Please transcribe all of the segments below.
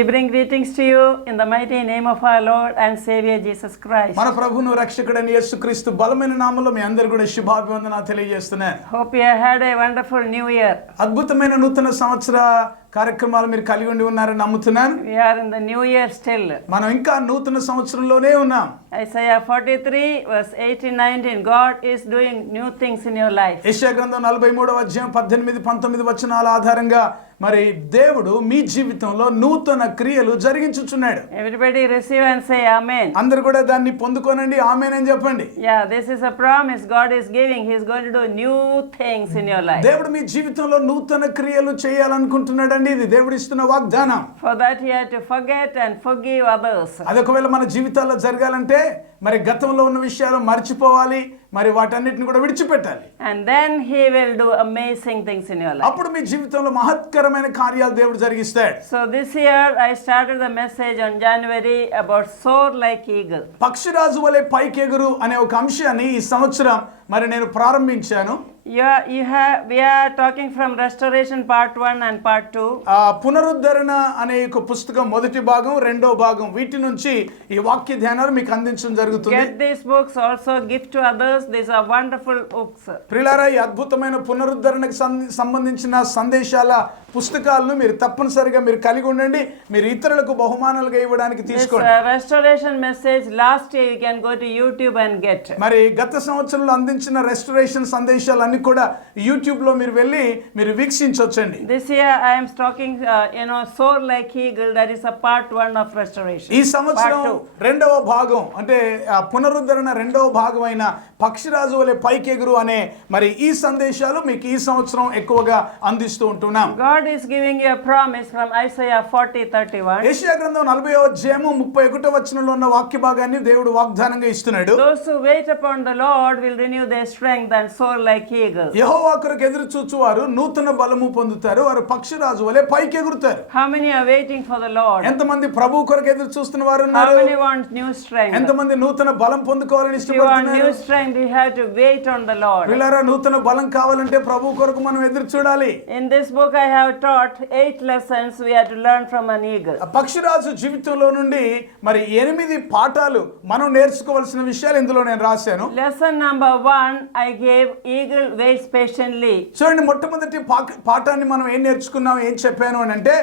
We bring greetings to you in the mighty name of our Lord and Savior Jesus Christ. మన ప్రభువును రక్షకుడైన యేసుక్రీస్తు బలమైన నామములో మీ అందరికీ కూడా శుభాభివందనాలు తెలియజేస్తున్నాను. Hope you have had a wonderful new year. అద్భుతమైన నూతన సంవత్సర కార్యక్రమాలు మీరు కలిగి ఉండి ఉన్నారని నమ్ముతున్నాను. We are in the new year still. మనం ఇంకా నూతన సంవత్సరంలోనే ఉన్నాం. Isaiah 43 verse 18-19, God is doing new things in your life. యెషయా గ్రంథం 43వ అధ్యాయం 18-19 వచనాల ఆధారంగా మరి దేవుడు మీ జీవితంలో నూతన క్రియలు జరిగించుచున్నాడు. Everybody receive and say amen. అందరూ కూడా దాన్ని పొందుకోనండి, ఆమేన్ అని చెప్పండి. Yeah, this is a promise God is giving. He is going to do new things in your life. దేవుడు మీ జీవితంలో నూతన క్రియలు చేయాలనుకుంటున్నాడండి. ఇది దేవుడు ఇస్తున్న వాగ్దానం. For that he had to forget and forgive others. అదొకవేళ మన జీవితాల్లో జరగాలంటే మరి గతంలో ఉన్న విషయాలు మర్చిపోవాలి, మరి వాటన్నిటిని కూడా విడిచిపెట్టాలి. And then he will do amazing things in your life. అప్పుడు మీ జీవితంలో మహత్కరమైన కార్యాలు దేవుడు జరిగిస్తాడు. So this year I started the message on January about soar like eagle. పక్షిరాజు వలె పైకెగురు అనే ఒక అంశాన్ని ఈ సంవత్సరం మరి నేను ప్రారంభించాను. We are talking from Restoration part 1 and part 2. పునరుద్ధరణ అనే ఒక పుస్తకం మొదటి భాగం, రెండో భాగం, వీటి నుంచి ఈ వాక్య ధ్యానాలు మీకు అందించడం జరుగుతుంది. Get these books, also give to others. These are wonderful books. ప్రియులారా, ఈ అద్భుతమైన పునరుద్ధరణకు సంబంధించిన సందేశాల పుస్తకాలను మీరు తప్పనిసరిగా మీరు కలిగి ఉండండి. మీరు ఇతరులకు బహుమానాలుగా ఇవ్వడానికి తీసుకోండి. Restoration message last year you can go to YouTube and get. మరి గత సంవత్సరంలో అందించిన రెస్టరేషన్ సందేశాలన్నీ కూడా యూట్యూబ్ లో మీరు వెళ్ళి మీరు వీక్షించొచ్చండి. This year I am talking soar like eagle, that is a part 1 of restoration. ఈ సంవత్సరం రెండవ భాగం అంటే పునరుద్ధరణ రెండవ భాగం అయిన పక్షిరాజు వలె పైకెగురు అనే మరి ఈ సందేశాలు మీకు ఈ సంవత్సరం ఎక్కువగా అందిస్తూ ఉంటున్నాం. God is giving you a promise from Isaiah 40:31. యెషయా గ్రంథం 40వ అధ్యాయము 31వ వచనంలో ఉన్న వాక్య భాగాన్ని దేవుడు వాగ్దానంగా ఇస్తున్నాడు. Those who wait upon the Lord will renew their strength and soar like eagle. యెహోవా కొరకు ఎదురు చూచువారు నూతన బలము పొందుతారు, వారు పక్షిరాజు వలె పైకెగురుతారు. How many are waiting for the Lord? ఎంతమంది ప్రభు కొరకు ఎదురు చూస్తున్న వారు How ఉన్నారు? many want new strength? ఎంతమంది నూతన బలం పొందుకోవాలని If you want new ఇష్టపడుతున్నారు? strength, you have to wait on the Lord. పిల్లరా, నూతన బలం కావాలంటే ప్రభు కొరకు మనం ఎదురు చూడాలి. In this book I have taught 8 lessons we have to learn from an eagle. పక్షిరాజు జీవితంలో నుండి మరి 8 పాఠాలు మనం నేర్చుకోవాల్సిన విషయాలు ఇందులో నేను రాశాను. Lesson number 1, I gave eagle waits patiently. చూడండి, మొట్టమొదటి పాఠాన్ని మనం ఏం నేర్చుకున్నాం, ఏం చెప్పాను అని అంటే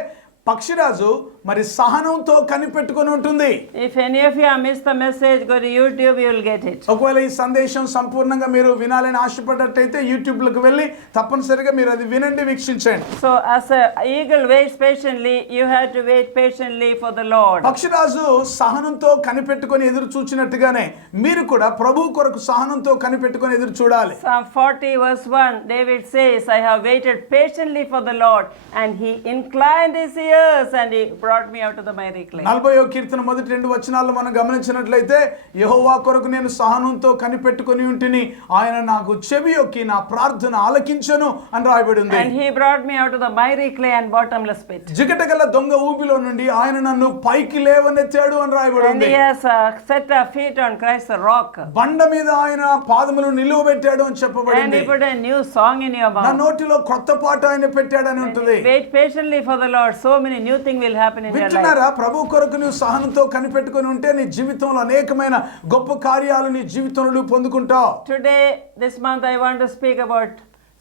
పక్షిరాజు మరి సహనంతో కనిపెట్టుకొని ఉంటుంది. If any of you have missed the message, go to YouTube, you will get it. ఒకవేళ ఈ సందేశం సంపూర్ణంగా మీరు వినాలని ఆశపడ్డట్టయితే యూట్యూబ్ లోకి వెళ్ళి తప్పనిసరిగా మీరు అది వినండి, వీక్షించండి. So as a eagle waits patiently, you have to wait patiently for the Lord. పక్షిరాజు సహనంతో కనిపెట్టుకొని ఎదురు చూచినట్టుగానే మీరు కూడా ప్రభు కొరకు సహనంతో కనిపెట్టుకొని ఎదురు చూడాలి. Psalm 40 verse 1, David says, I have waited patiently for the Lord, and he inclined his ears and he brought me out of the miry clay. 40వ కీర్తన మొదటి 2 వచనాల్లో మనం గమనించినట్లయితే యెహోవా కొరకు నేను సహనంతో కనిపెట్టుకొని ఉంటిని, ఆయన నాకు చెవియొక్కి నా ప్రార్థన ఆలకించెను అని రాయబడి ఉంది. And he brought me out of the miry clay and bottomless pit. జిగటగల దొంగ ఊబిలో నుండి ఆయన నన్ను పైకి లేవనెత్తాడు అని రాయబడి And ఉంది. he has set our feet on Christ the rock. బండ మీద ఆయన పాదములు నిలువబెట్టాడు అని And చెప్పబడింది. he put a new song in your నా mouth. నోటిలో కొత్త పాట ఆయన పెట్టాడని ఉంటుంది. Wait patiently for the Lord. So many new things will happen in your life. వింటున్నారా? ప్రభు కొరకు నువ్వు సహనంతో కనిపెట్టుకొని ఉంటే నీ జీవితంలో అనేకమైన గొప్ప కార్యాలు నీ జీవితంలో నువ్వు పొందుకుంటావు. Today, this month, I want to speak about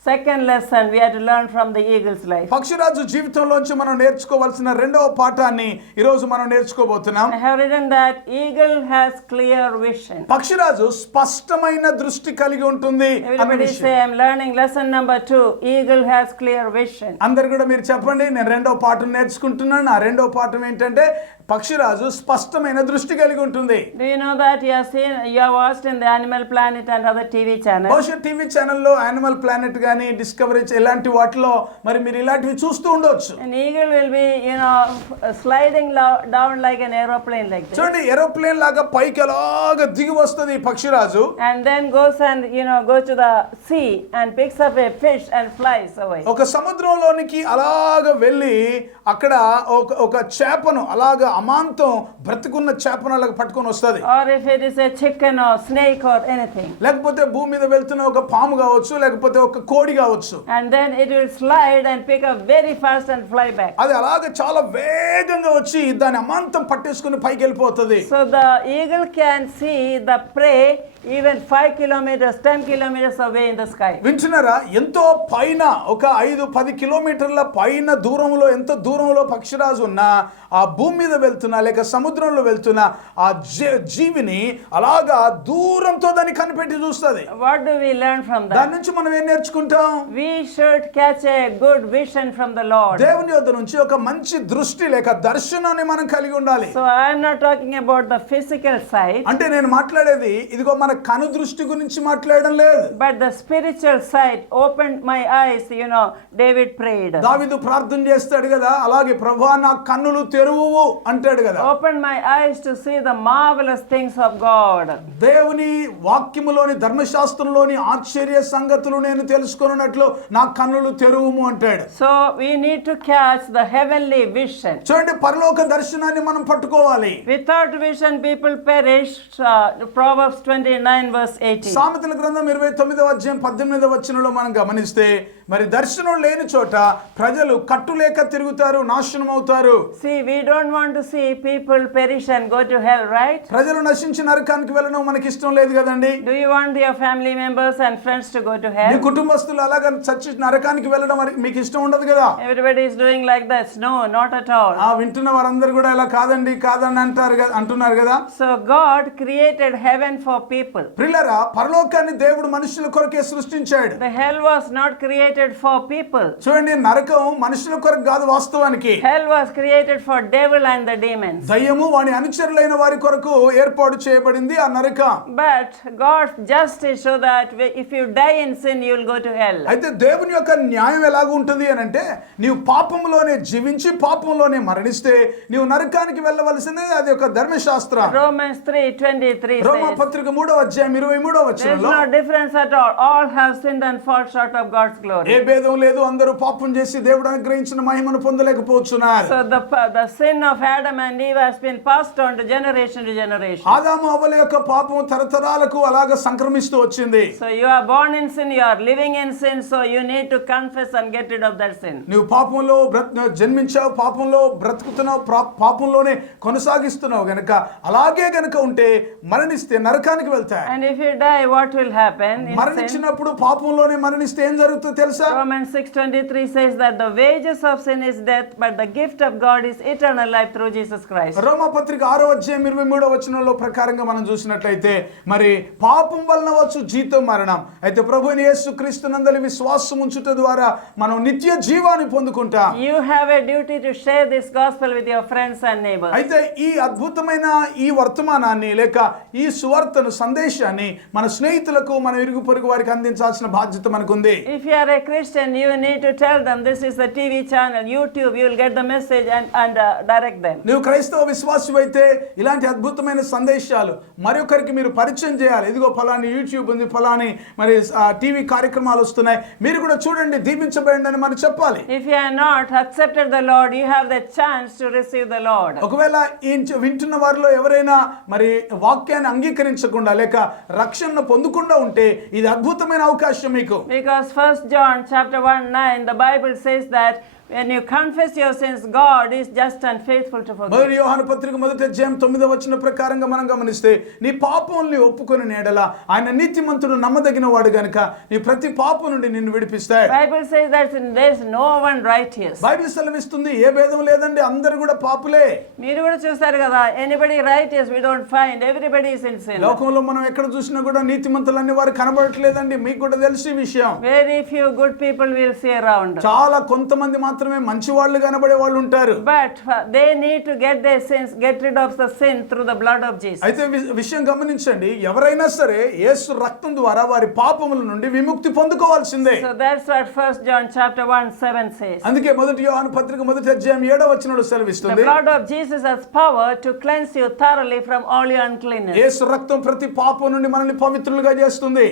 second lesson we have to learn from the eagle's life. పక్షిరాజు జీవితంలోంచి మనం నేర్చుకోవాల్సిన రెండవ పాఠాన్ని ఈ రోజు మనం నేర్చుకోబోతున్నాం. I have written that eagle has clear vision. పక్షిరాజు స్పష్టమైన దృష్టి కలిగి ఉంటుంది అన్న Everybody విషయం. say, I'm learning lesson number 2. Eagle has clear vision. అందరు కూడా మీరు చెప్పండి, నేను రెండవ పాఠం నేర్చుకుంటున్నాను. ఆ రెండవ పాఠం ఏంటంటే పక్షిరాజు స్పష్టమైన దృష్టి కలిగి ఉంటుంది. Do you know that you have watched in the Animal Planet and other TV channels? బహుశా టీవీ ఛానల్లో యానిమల్ ప్లానెట్ గానీ డిస్కవరీ ఇలాంటి వాటిలో మరి మీరు ఇలాంటివి చూస్తూ ఉండొచ్చు. An eagle will be sliding down like an aeroplane like this. చూడండి, ఏరోప్లేన్ లాగా పైకి అలాగా దిగి వస్తుంది ఈ పక్షిరాజు. And then goes and go to the sea and picks up a fish and flies away. ఒక సముద్రంలోనికి అలాగా వెళ్ళి అక్కడ ఒక చేపను అలాగా అమాంతం బ్రతికున్న చేపను అలాగా పట్టుకొని వస్తుంది. Or if it is a chicken or snake or anything. లేకపోతే భూమి మీద వెళ్తున్న ఒక పాము కావచ్చు, లేకపోతే ఒక కోడి కావచ్చు, and then it will slide and pick up very fast and fly back. అది అలాగే చాలా వేగంగా వచ్చి దాని అమాంతం పట్టేసుకుని పైకి వెళ్ళిపోతుంది. So the eagle can see the prey even 5 kilometers, 10 kilometers away in the sky. వింటున్నారా? ఎంతో పైన ఒక 5-10 కిలోమీటర్ల పైన దూరంలో, ఎంత దూరంలో పక్షిరాజు ఉన్నా ఆ భూమి మీద వెళ్తున్నా లేక సముద్రంలో వెళ్తున్నా ఆ జీవిని అలాగా దూరంతో దాన్ని కనిపెట్టి చూస్తుంది. What do we learn from that? దాని నుంచి మనం ఏం నేర్చుకుంటాం? We should catch a good vision from the Lord. దేవుని యొద్ద నుంచి ఒక మంచి దృష్టి లేక దర్శనాన్ని మనం కలిగి ఉండాలి. So I am not talking about the physical sight, అంటే నేను మాట్లాడేది ఇదిగో మన కను దృష్టి గురించి మాట్లాడడం లేదు, but the spiritual sight opened my eyes. You know, David prayed. దావీదు ప్రార్థన చేస్తాడు కదా, అలాగే ప్రభువా నా కన్నులు తెరువు అంటాడు కదా. Open my eyes to see the marvelous things of God. దేవుని వాక్యములోని ధర్మశాస్త్రంలోని ఆశ్చర్య సంగతులు నేను తెలుసుకున్నట్లు నా కన్నులు తెరువుము అంటాడు. So we need to catch the heavenly vision. చూడండి, పరలోక దర్శనాన్ని మనం పట్టుకోవాలి. Without vision people perish. Proverbs 29 verse 18. సామెతల గ్రంథం 29వ అధ్యాయం 18వ వచనంలో మనం గమనిస్తే మరి దర్శనం లేని చోట ప్రజలు కట్టులేక తిరుగుతారు, నాశనం అవుతారు. See, we don't want to see people perish and go to hell, right? ప్రజలు నశించి నరకానికి వెళ్ళడం మనకి ఇష్టం లేదు కదండి. Do you want your family members and friends to go to me hell? కుటుంబస్తులు అలాగా చచ్చి నరకానికి వెళ్ళడం మీకు ఇష్టం ఉండదు కదా. Everybody is doing like that. No, not at all. వింటున్న వారందరూ కూడా ఇలా కాదండి కాదని అంటున్నారు కదా. So God created heaven for people. ప్రియులారా, పరలోకాన్ని దేవుడు మనుషుల కొరకే సృష్టించాడు. The hell was not created for people. చూడండి, నరకం మనుషుల కొరకు కాదు వాస్తవానికి. Hell was created for devil and the demons. దయ్యము వాని అనుచరులైన వారి కొరకు ఏర్పాటు చేయబడింది ఆ నరకం. But God's justice so that if you die in sin you will go to hell. అయితే దేవుని యొక్క న్యాయం ఎలాగ ఉంటుంది అని అంటే, నీవు పాపంలోనే జీవించి పాపంలోనే మరణిస్తే నీవు నరకానికి వెళ్ళవలసిందే. అది ఒక ధర్మశాస్త్రం. Romans 3:23 రోమా says, పత్రిక 3వ అధ్యాయం 23వ there is వచనంలో no difference at all. All have sinned and fall short of God's glory. ఏ భేదం లేదు, అందరూ పాపం చేసి దేవుడు అనుగ్రహించిన మహిమను పొందలేకపోతున్నారు. So the sin of Adam and Eve has been passed on to generation. ఆదాము అవ్వల యొక్క పాపం తరతరాలకు అలాగా సంక్రమిస్తూ వచ్చింది. So you are born in sin, you are living in sin, so you need to confess and get rid of that sin. నువ్వు పాపంలో జన్మించావు, పాపంలో బ్రతుకుతున్నావు, పాపంలోనే కొనసాగిస్తున్నావు గనుక అలాగే గనుక ఉంటే మరణిస్తే నరకానికి వెళ్తాయి. And if you die, what will happen in sin? మరణించినప్పుడు పాపంలోనే మరణిస్తే ఏం జరుగుతుందో తెలుసా? Romans 6:23 says that the wages of sin is death, but the gift of God is eternal life through Jesus Christ. రోమా పత్రిక 6వ అధ్యాయం 23వ వచనంలో ప్రకారంగా మనం చూసినట్లయితే మరి పాపం వలన వచ్చు జీతం మరణం, అయితే ప్రభువైన యేసుక్రీస్తు నందలి విశ్వాసం ఉంచుట ద్వారా మనం నిత్య జీవాన్ని పొందుకుంటాం. You have a duty to share this gospel with your friends and neighbors. అయితే ఈ అద్భుతమైన ఈ వర్తమానాన్ని లేక ఈ సువార్తను సందేశాన్ని మన స్నేహితులకు మన ఇరుగు పొరుగు వారికి అందించాల్సిన బాధ్యత మనకుంది. If you are a Christian, you need to tell them this is the TV channel, YouTube, you will get the message and direct them. నువ్వు క్రైస్తవ విశ్వాసం అయితే ఇలాంటి అద్భుతమైన సందేశాలు మరొకరికి మీరు పరిచయం చేయాలి. ఇదిగో ఫలాని యూట్యూబ్ ఉంది, ఫలాని మరి టీవీ కార్యక్రమాలు వస్తున్నాయి, మీరు కూడా చూడండి, దీవించబడండి అని మనం చెప్పాలి. If you are not accepted the Lord, you have the chance to receive the Lord. ఒకవేళ వింటున్న వారిలో ఎవరైనా మరి వాక్యాన్ని అంగీకరించకుండా లేక రక్షణను పొందకుండా ఉంటే ఇది అద్భుతమైన అవకాశం మీకు. Because 1 John chapter 1:9 the Bible says that when you confess your sins, God is just and faithful to forgive. మొదటి యోహాను పత్రిక 1వ అధ్యాయం 9వ వచనం ప్రకారంగా మనం గమనిస్తే నీ పాపముల్ని ఒప్పుకొని ఎడల ఆయన నీతిమంతుడు నమ్మదగిన వాడు గనుక నీ ప్రతి పాపం నుండి నిన్ను విడిపిస్తాడు. Bible says that there is no one righteous. Bible సెలవిస్తుంది ఏ భేదం లేదండి, అందరూ కూడా పాపులే. మీరు కూడా చూస్తారు కదా, anybody righteous we don't find, everybody is in sin. లోకంలో మనం ఎక్కడ చూసినా కూడా నీతిమంతులన్నీ వారు కనబడట్లేదండి, మీకు కూడా తెలిసి విషయం. Very few good people will see around. చాలా కొంతమంది మాత్రమే మంచి వాళ్ళు కనబడే వాళ్ళు ఉంటారు. But they need to get their sins, get rid of the sin through the blood of Jesus. అయితే విషయం గమనించండి, ఎవరైనా సరే యేసు రక్తం ద్వారా వారి పాపముల నుండి విముక్తి పొందుకోవాల్సిందే. So that's what 1 John chapter 1:7 says. అందుకే మొదటి యోహాను పత్రిక 1వ అధ్యాయం 7వ వచనంలో The సెలవిస్తుంది, blood of Jesus has power to cleanse you thoroughly from all your uncleanness. యేసు రక్తం ప్రతి పాపం నుండి మనల్ని పవిత్రులుగా చేస్తుంది.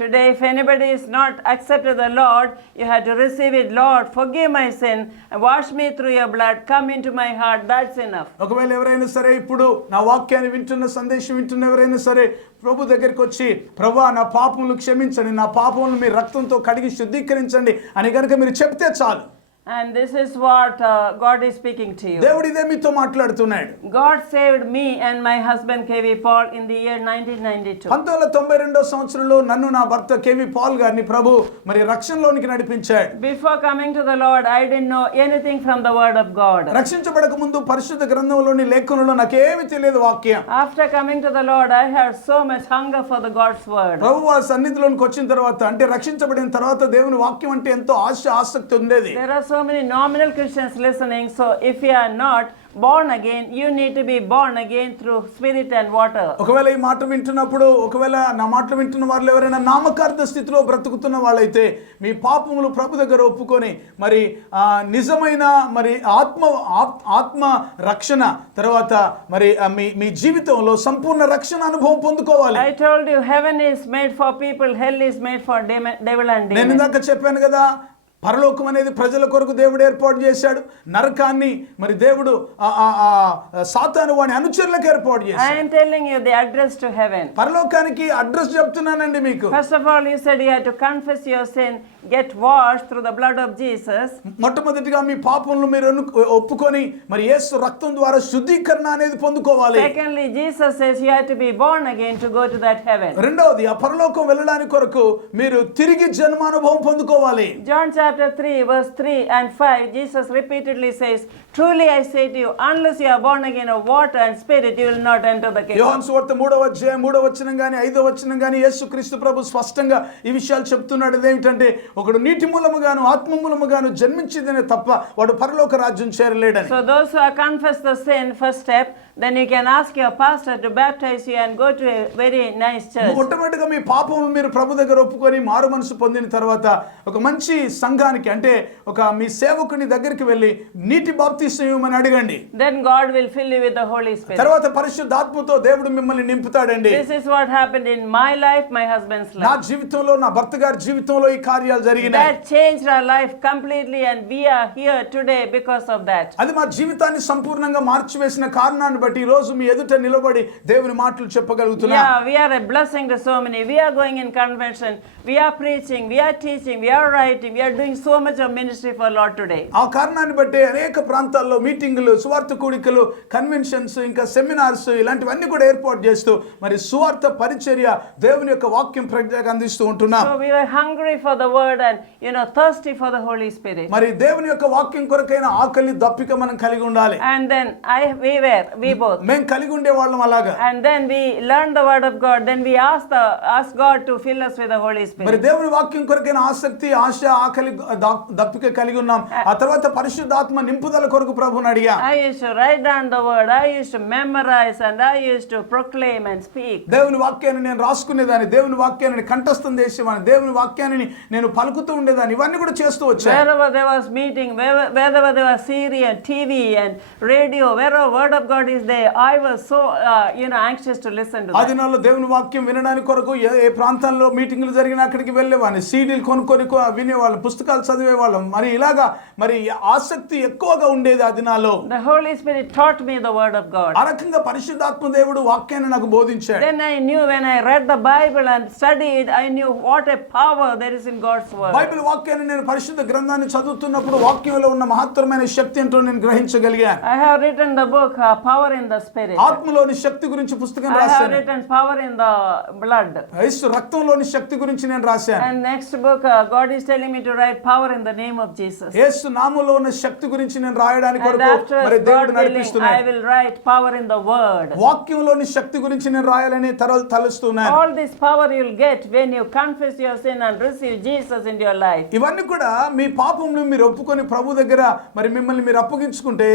Today, if anybody is not accepted the Lord, you have to receive it. Lord, forgive my sin and wash me through your blood. Come into my heart. That's enough. ఒకవేళ ఎవరైనా సరే ఇప్పుడు నా వాక్యాన్ని వింటున్న సందేశం వింటున్న ఎవరైనా సరే ప్రభు దగ్గరికి వచ్చి ప్రభువా నా పాపములు క్షమించండి, నా పాపములు మీ రక్తంతో కడిగి శుద్ధీకరించండి అని కనుక మీరు చెప్తే చాలు. And this is what God is speaking to you. దేవుడు ఇదే మీతో మాట్లాడుతున్నాడు. God saved me and my husband K.V. Paul in the year 1992. 1992 సంవత్సరంలో నన్ను నా భర్త కేవి పాల్ గారిని ప్రభు మరి రక్షణలోనికి నడిపించాడు. Before coming to the Lord, I didn't know anything from the word of God. రక్షించబడక ముందు పరిశుద్ధ గ్రంథంలోని లేఖనంలో నాకేమీ తెలియదు వాక్యం. After coming to the Lord, I had so much hunger for the God's word. ప్రభువు ఆ సన్నిధిలోనికి వచ్చిన తర్వాత అంటే రక్షించబడిన తర్వాత దేవుని వాక్యం అంటే ఎంతో ఆసక్తి ఉండేది. There are so many nominal Christians listening, so if you are not born again, you need to be born again through spirit and water. ఒకవేళ ఈ మాట వింటున్నప్పుడు ఒకవేళ నా మాటలు వింటున్న వాళ్ళు ఎవరైనా నామకార్థ స్థితిలో బ్రతుకుతున్న వాళ్ళైతే మీ పాపములు ప్రభు దగ్గర ఒప్పుకొని మరి నిజమైన మరి ఆత్మ రక్షణ తర్వాత మరి మీ జీవితంలో సంపూర్ణ రక్షణ అనుభవం పొందుకోవాలి. I told you heaven is made for people, hell is made for devil and demons. నేను ఇందాక చెప్పాను కదా, పరలోకం అనేది ప్రజల కొరకు దేవుడు ఏర్పాటు చేశాడు, నరకాన్ని మరి దేవుడు సాతాను వాని అనుచరులకు ఏర్పాటు చేశాడు. I am telling you the address to heaven. పరలోకానికి అడ్రస్ చెప్తున్నానండి మీకు. First of all, you said you had to confess your sin, get washed through the blood of Jesus. మొట్టమొదటిగా మీ పాపములను మీరు ఒప్పుకొని మరి యేసు రక్తం ద్వారా శుద్ధీకరణ అనేది పొందుకోవాలి. Secondly, Jesus says you have to be born again to go to that heaven. రెండవది ఆ పరలోకం వెళ్ళడానికి కొరకు మీరు తిరిగి జన్మానుభవం పొందుకోవాలి. John chapter 3 verse 3 and 5, Jesus repeatedly says, truly I say to you, unless you are born again of water and spirit, you will not enter the kingdom. యోహాను సువార్త 3వ అధ్యాయం 3వ వచనం గాని 5వ వచనం గాని యేసుక్రీస్తు ప్రభు స్పష్టంగా ఈ విషయాలు చెప్తున్నాడు. ఏమిటంటే ఒకడు నీటి మూలముగాను ఆత్మ మూలముగాను జన్మించిందనే తప్ప వాడు పరలోక రాజ్యం చేరలేడని. So those who have confessed the sin, first step, then you can ask your pastor to baptize you and go to a very nice church. మొట్టమొదటిగా మీ పాపములు మీరు ప్రభు దగ్గర ఒప్పుకొని మారు మనసు పొందిన తర్వాత ఒక మంచి సంఘానికి అంటే ఒక మీ సేవకుని దగ్గరికి వెళ్ళి నీటి బాప్తిసం ఇవ్వమని అడగండి. Then God will fill you with the Holy Spirit. తర్వాత పరిశుద్ధాత్మతో దేవుడు మిమ్మల్ని నింపుతాడండి. This is what happened in my life, my husband's life. నా జీవితంలో నా భర్త గారి జీవితంలో ఈ కార్యాలు జరిగినాయి. That changed our life completely and we are here today because of that. అది మా జీవితాన్ని సంపూర్ణంగా మార్చివేసిన కారణాన్ని బట్టి ఈ రోజు మీ ఎదుట నిలబడి దేవుని మాటలు చెప్పగలుగుతున్నా. Yeah, we are a blessing to so many. We are going in convention, we are preaching, we are teaching, we are writing, we are doing so much of ministry for Lord today. ఆ కారణాన్ని బట్టి అనేక ప్రాంతాల్లో మీటింగులు, సువార్త కూడికలు, conventions, ఇంకా seminars ఇలాంటివన్నీ కూడా ఏర్పాటు చేస్తూ మరి సువార్త పరిచర్య దేవుని యొక్క వాక్యం ప్రజలకు అందిస్తూ ఉంటున్నాం. So we were hungry for the word and thirsty for the Holy Spirit. మరి దేవుని యొక్క వాక్యం కొరకైన ఆకలి దప్పిక మనం కలిగి ఉండాలి. And then we both. మేము కలిగి ఉండే వాళ్ళం అలాగా. And then we learned the word of God. Then we asked God to fill us with the Holy Spirit. మరి దేవుని వాక్యం కొరకైన ఆసక్తి, ఆశ, ఆకలి దప్పిక కలిగి ఉన్నాం. ఆ తర్వాత పరిశుద్ధాత్మ నింపుదల కొరకు ప్రభువుని అడిగా. I used to write down the word. I used to memorize and I used to proclaim and speak. దేవుని వాక్యాన్ని నేను రాసుకునేదాన్ని, దేవుని వాక్యాన్ని కంఠస్థం చేసేవాడిని, దేవుని వాక్యాన్ని నేను పలుకుతూ ఉండేదాన్ని. ఇవన్నీ కూడా చేస్తూ వచ్చాను. Wherever there was meeting, wherever there was Syria, TV and radio, wherever word of God is there, I was so anxious to listen to that. ఆ దినాల్లో దేవుని వాక్యం వినడానికి కొరకు ఏ ప్రాంతాల్లో మీటింగులు జరిగినా అక్కడికి వెళ్ళేవాడిని. సీడీలు కొనుక్కొని వినేవాళ్ళం, పుస్తకాలు చదివేవాళ్ళం. మరి ఇలాగా మరి ఆసక్తి ఎక్కువగా ఉండేది ఆ దినాల్లో. The Holy Spirit taught me the word of God. ఆ రకంగా పరిశుద్ధాత్మ దేవుడు వాక్యాన్ని నాకు బోధించాడు. Then I knew, when I read the Bible and studied, I knew what a power there is in God's word. Bible వాక్యాన్ని నేను పరిశుద్ధ గ్రంథాన్ని చదువుతున్నప్పుడు వాక్యంలో ఉన్న మహత్తరమైన శక్తి ఏంటో నేను గ్రహించగలిగాను. I have written the book Power in the Spirit. ఆత్మలోని శక్తి గురించి పుస్తకం I have రాశాను. written Power in the Blood. యేసు రక్తంలోని శక్తి గురించి నేను రాశాను. And next book God is telling me to write Power in the name of Jesus. యేసు నామములో ఉన్న శక్తి గురించి నేను రాయడానికి And కొరకు after మరి God దేవుడు willing, నడిపిస్తున్నాడు. I will write Power in the Word. వాక్యంలోని శక్తి గురించి నేను రాయాలని తలుస్తున్నాను. All this power you will get when you confess your sin and receive Jesus into your life. ఇవన్నీ కూడా మీ పాపమును మీరు ఒప్పుకొని ప్రభు దగ్గర మరి మిమ్మల్ని మీరు అప్పగించుకుంటే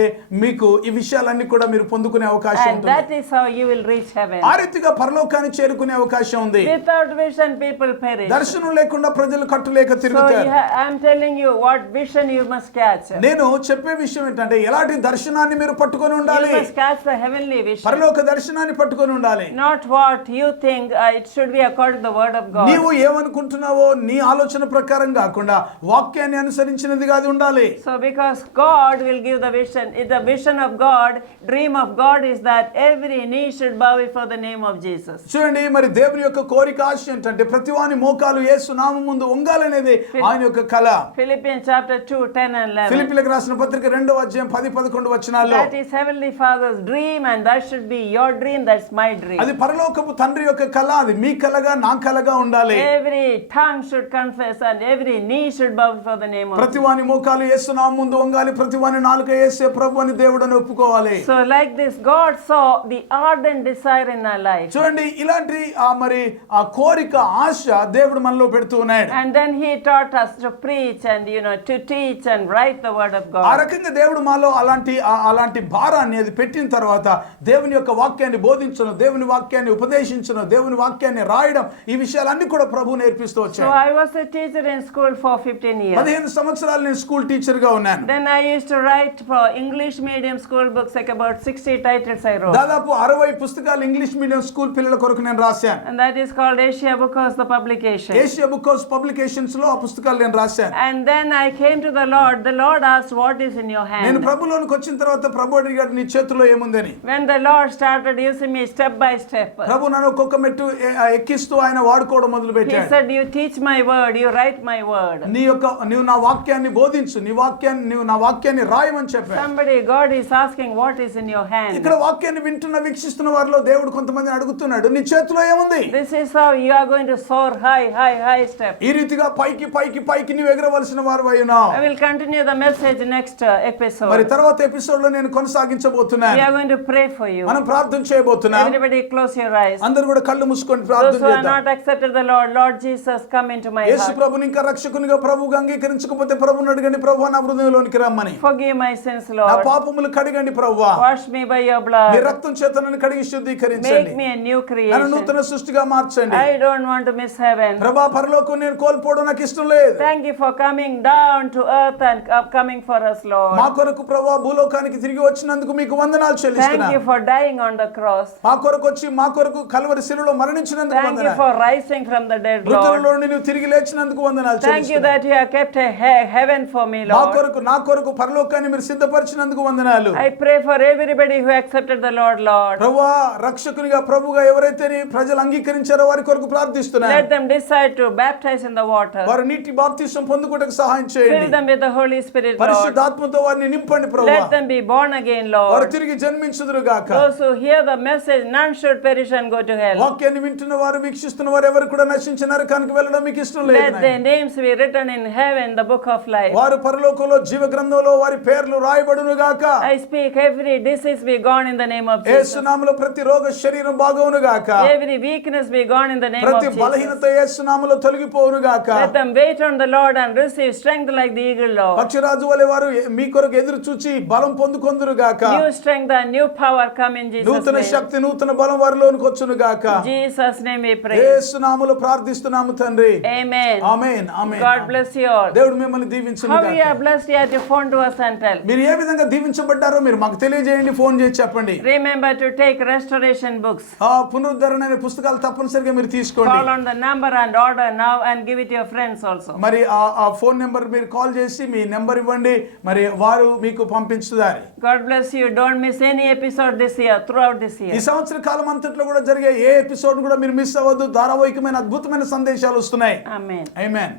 మీకు ఈ విషయాలన్నీ కూడా మీరు పొందుకునే అవకాశం And ఉంటుంది. that is how you will reach heaven. ఆ రీతిగా పరలోకాన్ని చేరుకునే అవకాశం ఉంది. Without vision, people perish. దర్శనం లేకుండా ప్రజలు కట్టులేక So తిరుగుతారు. I'm telling you what vision you must catch. నేను చెప్పే విషయం ఏంటంటే ఎలాంటి దర్శనాన్ని మీరు పట్టుకొని ఉండాలి. You must catch the heavenly vision. పరలోక దర్శనాన్ని పట్టుకొని ఉండాలి. Not what you think. It should be according to the word of God. నీవు ఏమనుకుంటున్నావో నీ ఆలోచన ప్రకారం కాకుండా వాక్యాన్ని అనుసరించినదిగా అది ఉండాలి. So because God will give the vision, the vision of God, dream of God is that every knee should bow before the name of Jesus. చూడండి, మరి దేవుని యొక్క కోరిక ఆశ ఏంటంటే ప్రతివాని మోకాలు యేసు నామం ముందు వంగాలనేది ఆయన యొక్క కళ. Philippians chapter 2, 10 and 11. ఫిలిప్పీయులకు రాసిన పత్రిక 2వ అధ్యాయం 10-11 వచనాల్లో That is Heavenly Father's dream, and that should be your dream. That's my dream. అది పరలోకపు తండ్రి యొక్క కళ, అది మీ కళగా నా కళగా ఉండాలి. Every tongue should confess and every knee should bow before the name of Jesus. ప్రతివాని మోకాలు యేసు నామం ముందు వంగాలి, ప్రతివాని నాలుక యేసే ప్రభు అని దేవుడని ఒప్పుకోవాలి. So like this, God saw the ardent desire in our life. చూడండి, ఇలాంటి మరి ఆ కోరిక ఆశ దేవుడు మనలో పెడుతూ ఉన్నాడు. And then he taught us to preach and to teach and write the word of ఆ God. రకంగా దేవుడు మాలో అలాంటి భారాన్ని అది పెట్టిన తర్వాత దేవుని యొక్క వాక్యాన్ని బోధించడం, దేవుని వాక్యాన్ని ఉపదేశించడం, దేవుని వాక్యాన్ని రాయడం, ఈ విషయాలన్నీ కూడా ప్రభు నేర్పిస్తూ So వచ్చాడు. I was a teacher in school for 15 years. 15 సంవత్సరాలు నేను స్కూల్ టీచర్ గా ఉన్నాను. Then I used to write for English medium school books, like about 60 titles I wrote. దాదాపు 60 పుస్తకాలు ఇంగ్లీష్ మీడియం స్కూల్ పిల్లల కొరకు నేను రాశాను. And that is called Asia Book House, the publication. Asia book house publications లో ఆ పుస్తకాలు నేను రాశాను. And then I came to the Lord. The Lord asked, what is in your నేను hand? ప్రభులోనికి వచ్చిన తర్వాత ప్రభు అడిగాడు, నీ చేతిలో ఏముందని. When the Lord started using me step by step, ప్రభు నన్ను ఒక్కొక్క మెట్టు ఎక్కిస్తూ ఆయన వాడుకోవడం మొదలు he పెట్టాడు. said, you teach my word, you write my word. నీవు నా వాక్యాన్ని బోధించు, నీవు నా వాక్యాన్ని రాయమని చెప్పాడు. Somebody, God is asking, what is in your hand? ఇక్కడ వాక్యాన్ని వింటున్న వీక్షిస్తున్న వారిలో దేవుడు కొంతమందిని అడుగుతున్నాడు, నీ చేతిలో ఏముంది? This is how you are going to soar high step. ఈ రీతిగా పైకి నీవు ఎగరవలసిన వారు అయ్యున్నావు. I will continue the message next episode. మరి తర్వాత ఎపిసోడ్ లో నేను కొనసాగించబోతున్నాను. We are going to pray for you. మనం ప్రార్థన చేయబోతున్నాం. Everybody close your eyes. అందరూ కూడా కళ్ళు మూసుకొని Those ప్రార్థన who are చేద్దాం. not accepted the Lord, Lord Jesus, come into my Yesu heart. ప్రభుని ఇంకా రక్షకునిగా ప్రభువుగా అంగీకరించకపోతే ప్రభువుని అడగండి, ప్రభువా నా హృదయంలోనికి రమ్మని. Forgive my sins, నా Lord. పాపములు కడగండి ప్రభువా. Wash me by your me blood. రక్తం చేత నన్ను కడిగి Make శుద్ధీకరించండి. me a new నన్ను creation. నూతన సృష్టిగా మార్చండి. I don't want to miss heaven. ప్రభా, పరలోకం నేను కోల్పోవడం నాకు ఇష్టం లేదు. Thank you for coming down to earth and coming for us, Lord. మా కొరకు ప్రభా భూలోకానికి తిరిగి వచ్చినందుకు మీకు వందనాలు Thank చెల్లిస్తున్నాను. you for dying on the cross. మా కొరకు వచ్చి మా కొరకు కల్వరి శిలువలో మరణించినందుకు Thank you వందనాలు. for rising from the dead, Lord. మృతులలో నుండి నువ్వు తిరిగి లేచినందుకు వందనాలు Thank you చెల్లిస్తున్నాను. that you have kept a heaven for me, మా Lord. కొరకు నా కొరకు పరలోకాన్ని మీరు సిద్ధపరిచినందుకు వందనాలు. I pray for everybody who accepted the Lord, Lord. ప్రభువా, రక్షకునిగా ప్రభుగా ఎవరైతే నీ ప్రజలు అంగీకరించారో వారి కొరకు ప్రార్థిస్తున్నాను. Let them decide to baptize in the water. వారు నీటి బాప్తిసం పొందుటకు సహాయం Fill చేయండి. them with the Holy Spirit, Lord. పరిశుద్ధాత్మతో వారిని నింపండి ప్రభువా. Let them be born again, వారు Lord. తిరిగి జన్మించుదురు గాక. Those who hear the message, none should perish and go to hell. వాక్యాన్ని వింటున్న వారు, వీక్షిస్తున్న వారు ఎవరు కూడా నశించి నరకానికి వెళ్ళడం మీకు ఇష్టం లేదు Let their names be written in heaven, the book of life. వారు పరలోకంలో జీవ గ్రంథంలో వారి పేర్లు రాయబడును గాక. I speak every disease be gone in the name of Jesus. యేసు నామములో ప్రతి రోగ శరీరం బాగవును గాక. Every weakness be gone in the name of ప్రతి Jesus. బలహీనత యేసు నామములో తొలగిపోవును గాక. Let them wait on the Lord and receive strength like the eagle, Lord. పక్షిరాజు వలె వారు మీ కొరకు ఎదురు చూచి బలం పొందుకొందురు గాక. New strength and new power come in Jesus' నూతన name. శక్తి, నూతన బలం వారిలోనికి వచ్చును గాక. In Jesus' name we pray. యేసు నామములో ప్రార్థిస్తున్నాము తండ్రి. Amen. Amen, amen. God bless you all. దేవుడు మిమ్మల్ని దీవించును How గాక. you are blessed, you have to phone to us and tell. మీరు ఏ విధంగా దీవించబడ్డారో మీరు మాకు తెలియజేయండి, ఫోన్ చేసి చెప్పండి. Remember to take restoration books. ఆ పునరుద్ధరణ అనే పుస్తకాలు తప్పనిసరిగా మీరు తీసుకోండి. Call on the number and order now and give it to your friends also. మరి ఆ ఫోన్ నెంబర్ మీరు కాల్ చేసి మీ నెంబర్ ఇవ్వండి, మరి వారు మీకు పంపించుతారు. God bless you. Don't miss any episode this year, throughout this ఈ year. సంవత్సర కాలం అంతట్లో కూడా జరిగే ఏ ఎపిసోడ్ కూడా మీరు మిస్ అవ్వద్దు. ధారావాహికమైన అద్భుతమైన సందేశాలు వస్తున్నాయి. Amen. ఆమేన్.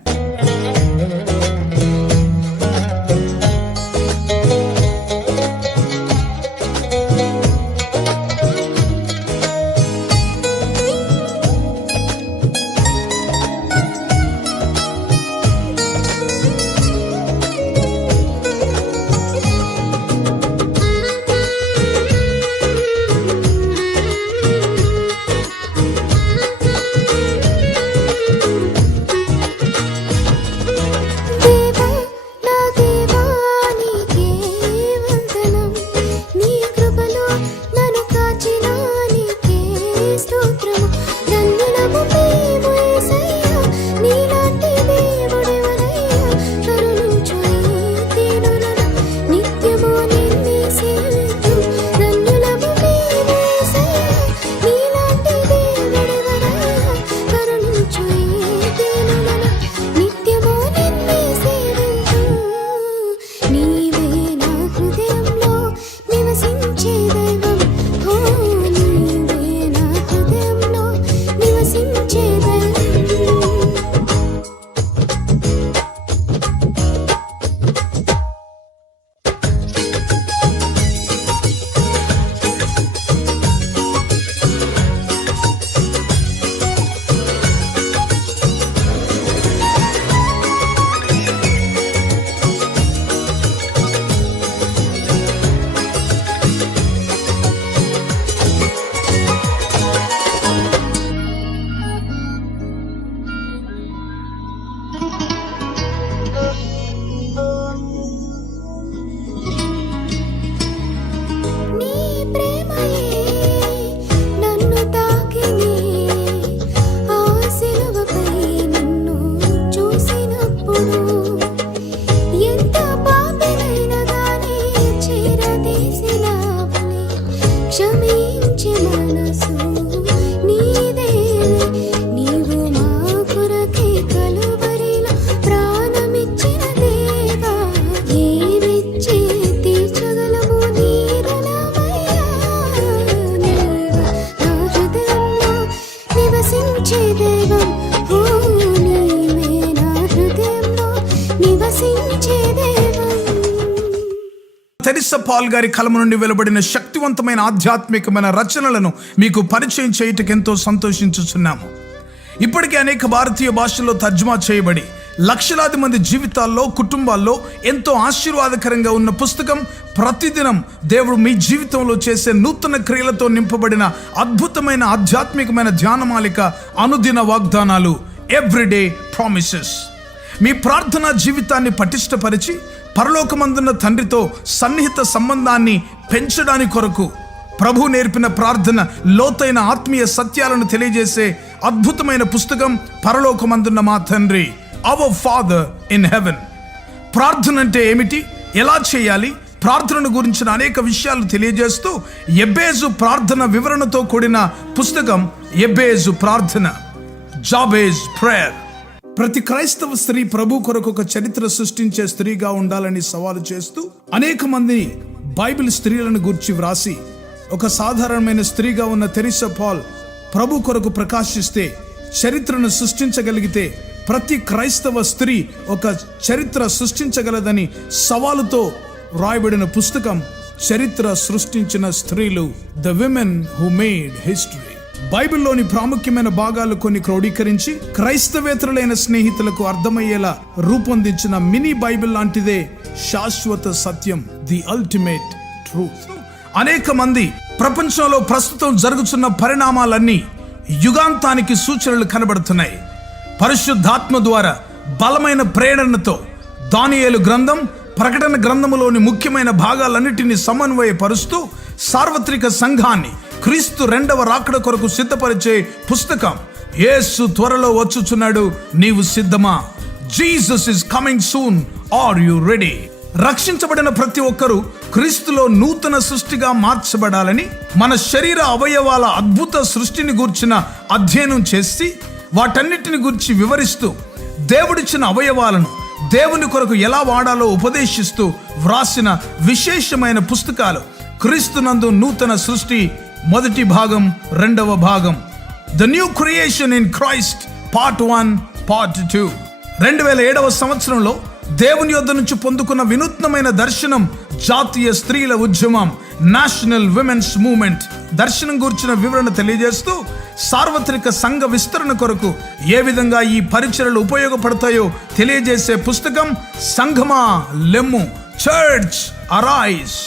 తెరిసా పాల్ గారి కలము నుండి వెలువడిన శక్తివంతమైన ఆధ్యాత్మికమైన రచనలను మీకు పరిచయం చేయుటకు ఎంతో సంతోషించుచున్నాము. ఇప్పటికే అనేక భారతీయ భాషల్లో తర్జుమా చేయబడి లక్షలాది మంది జీవితాల్లో, కుటుంబాల్లో ఎంతో ఆశీర్వాదకరంగా ఉన్న పుస్తకం. ప్రతిదినం దేవుడు మీ జీవితంలో చేసే నూతన క్రియలతో నింపబడిన అద్భుతమైన ఆధ్యాత్మికమైన ధ్యానమాలిక, అనుదిన వాగ్దానాలు, ఎవ్రీడే ప్రామిసెస్. మీ ప్రార్థనా జీవితాన్ని పటిష్టపరిచి పరలోకమందున్న తండ్రితో సన్నిహిత సంబంధాన్ని పెంచడానికి కొరకు ప్రభు నేర్పిన ప్రార్థన, లోతైన ఆత్మీయ సత్యాలను తెలియజేసే అద్భుతమైన పుస్తకం పరలోకమందున్న మా తండ్రి, అవర్ ఫాదర్ ఇన్ హెవెన్. ప్రార్థన అంటే ఏమిటి, ఎలా చేయాలి, ప్రార్థనను గురించిన అనేక విషయాలు తెలియజేస్తూ ఎబ్బేజు ప్రార్థన వివరణతో కూడిన పుస్తకం ఎబ్బేజు ప్రార్థన, జాబేజ్ ప్రేయర్. ప్రతి క్రైస్తవ స్త్రీ ప్రభు కొరకు ఒక చరిత్ర సృష్టించే స్త్రీగా ఉండాలని సవాలు చేస్తూ అనేక మంది బైబిల్ స్త్రీలను గురించి వ్రాసి, ఒక సాధారణమైన స్త్రీగా ఉన్న తెరిసా పాల్ ప్రభు కొరకు ప్రకాశిస్తే చరిత్రను సృష్టించగలిగితే ప్రతి క్రైస్తవ స్త్రీ ఒక చరిత్ర సృష్టించగలదని సవాలుతో రాయబడిన పుస్తకం చరిత్ర సృష్టించిన స్త్రీలు, the women who made history. బైబిల్లోని ప్రాముఖ్యమైన భాగాలు కొన్ని క్రోడీకరించి క్రైస్తవేతరులైన స్నేహితులకు అర్థమయ్యేలా రూపొందించిన మినీ బైబిల్ లాంటిదే శాశ్వత సత్యం, ది అల్టిమేట్ ట్రూత్. అనేక మంది ప్రపంచంలో ప్రస్తుతం జరుగుతున్న పరిణామాలన్నీ యుగాంతానికి సూచనలు కనబడుతున్నాయి. పరిశుద్ధాత్మ ద్వారా బలమైన ప్రేరణతో దానియేలు గ్రంథం, ప్రకటన గ్రంథములోని ముఖ్యమైన భాగాలన్నిటినీ సమన్వయపరుస్తూ సార్వత్రిక సంఘాన్ని క్రీస్తు రెండవ రాకడ కొరకు సిద్ధపరిచే పుస్తకం. యేసు త్వరలో వచ్చుచున్నాడు, నీవు సిద్ధమా? Jesus is coming soon, are you ready? రక్షించబడిన ప్రతి ఒక్కరూ క్రీస్తులో నూతన సృష్టిగా మార్చబడాలని మన శరీర అవయవాల అద్భుత సృష్టిని గూర్చిన అధ్యయనం చేసి వాటన్నిటిని గురించి వివరిస్తూ దేవుడిచ్చిన అవయవాలను దేవుని కొరకు ఎలా వాడాలో ఉపదేశిస్తూ వ్రాసిన విశేషమైన పుస్తకాలు క్రీస్తునందు నూతన సృష్టి మొదటి భాగం, రెండవ భాగం, the new creation in Christ part 1, part 2. 2007వ సంవత్సరంలో దేవుని యొద్ద నుంచి పొందుకున్న వినూత్నమైన దర్శనం, జాతీయ స్త్రీల ఉద్యమం, నేషనల్ విమెన్స్ మూవ్మెంట్ దర్శనం గురించిన వివరణ తెలియజేస్తూ సార్వత్రిక సంఘ విస్తరణ కొరకు ఏ విధంగా ఈ పరిచర్యలు ఉపయోగపడతాయో తెలియజేసే పుస్తకం సంఘమా లెమ్ము, చర్చ్ అరైజ్.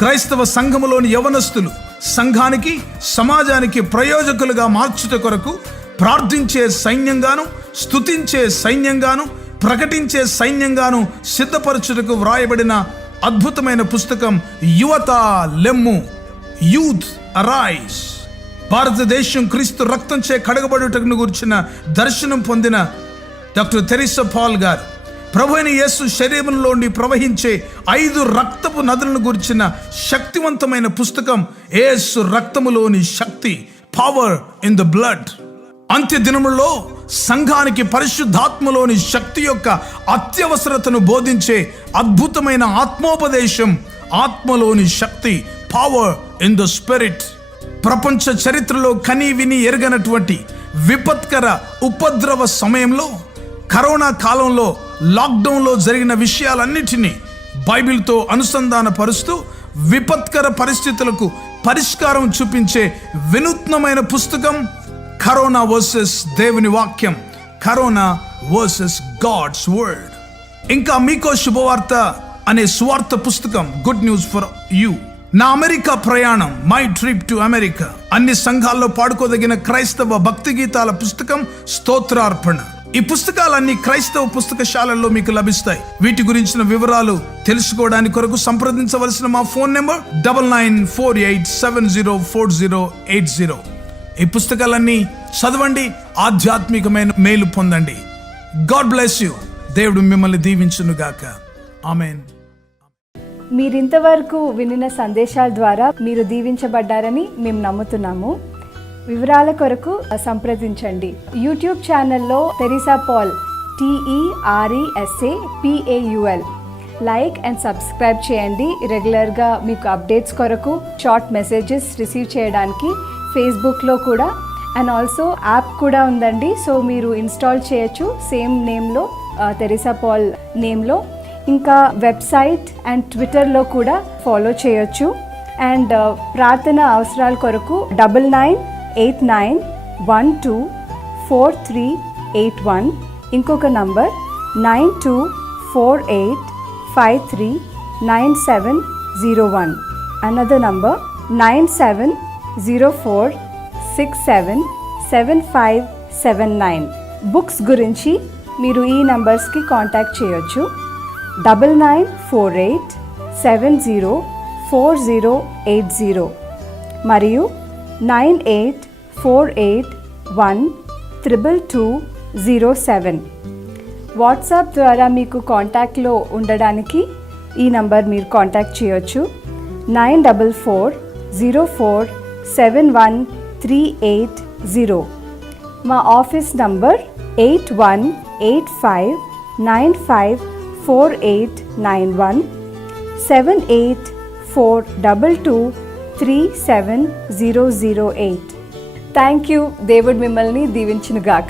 క్రైస్తవ సంఘములోని యవనస్తులు సంఘానికి, సమాజానికి ప్రయోజకులుగా మార్చుట కొరకు ప్రార్థించే సైన్యంగాను, స్తుతించే సైన్యంగాను, ప్రకటించే సైన్యంగాను సిద్ధపరచుటకు వ్రాయబడిన అద్భుతమైన పుస్తకం యువత లెమ్ము, యూత్ అరైజ్. భారతదేశం క్రీస్తు రక్తంచే కడగబడుటకు గురించిన దర్శనం పొందిన డాక్టర్ తెరిసా పాల్ గారు ప్రభు అయిన యేసు శరీరంలోని ప్రవహించే 5 రక్తపు నదులను గురించిన శక్తివంతమైన పుస్తకం యేసు రక్తములోని శక్తి, పవర్ ఇన్ ద బ్లడ్. అంత్య దినములలో సంఘానికి పరిశుద్ధాత్మలోని శక్తి యొక్క అత్యవసరతను బోధించే అద్భుతమైన ఆత్మోపదేశం, ఆత్మలోని శక్తి, పవర్ ఇన్ ద స్పిరిట్. ప్రపంచ చరిత్రలో కని విని ఎరగనటువంటి విపత్కర ఉపద్రవ సమయంలో, కరోనా కాలంలో, లాక్డౌన్లో జరిగిన విషయాలన్నిటినీ బైబిల్తో అనుసంధాన పరుస్తూ విపత్కర పరిస్థితులకు పరిష్కారం చూపించే వినూత్నమైన పుస్తకం కరోనా వర్సెస్ దేవుని వాక్యం, కరోనా వర్సెస్ గాడ్స్ వర్డ్. ఇంకా మీకో శుభవార్త అనే సువార్త పుస్తకం, గుడ్ న్యూస్ ఫర్ యూ. నా అమెరికా ప్రయాణం, మై ట్రిప్ టు అమెరికా. అన్ని సంఘాల్లో పాడుకోదగిన క్రైస్తవ భక్తి గీతాల పుస్తకం స్తోత్రార్పణ. ఈ పుస్తకాలన్నీ క్రైస్తవ పుస్తకశాలల్లో మీకు లభిస్తాయి. వీటి గురించిన వివరాలు తెలుసుకోవడానికి కొరకు సంప్రదించవలసిన మా ఫోన్ నెంబర్ 9948704080. ఈ పుస్తకాలన్నీ చదవండి, ఆధ్యాత్మికమైన మేలు పొందండి. God bless you. దేవుడు మిమ్మల్ని దీవించును గాక. ఆమేన్. మీరింతవరకు వినిన సందేశాల ద్వారా మీరు దీవించబడ్డారని మేము నమ్ముతున్నాము. వివరాల కొరకు సంప్రదించండి. యూట్యూబ్ ఛానల్లో Teresa Paul TERESAPAUL like and subscribe చేయండి. రెగ్యులర్గా మీకు అప్డేట్స్ కొరకు, షార్ట్ మెసేజెస్ రిసీవ్ చేయడానికి ఫేస్బుక్లో కూడా, అండ్ ఆల్సో యాప్ కూడా ఉందండి. సో మీరు ఇన్స్టాల్ చేయొచ్చు సేమ్ నేమ్లో, తెరిసా పాల్ నేమ్లో. ఇంకా వెబ్సైట్ అండ్ ట్విట్టర్లో కూడా ఫాలో చేయొచ్చు. అండ్ ప్రార్థన అవసరాల కొరకు 9989124381, ఇంకొక నంబర్ 9248539701, అనదర్ నంబర్ 9704677579. బుక్స్ గురించి మీరు ఈ నంబర్స్కి కాంటాక్ట్ చేయొచ్చు. 9948704080 మరియు 9848122207. వాట్సాప్ ద్వారా మీకు కాంటాక్ట్లో ఉండడానికి ఈ నంబర్ మీరు కాంటాక్ట్ చేయొచ్చు. 9404713880. మా ఆఫీస్ నంబర్ 8185954891 7842237008. Thank you. దేవుడు మిమ్మల్ని దీవించునుగాక.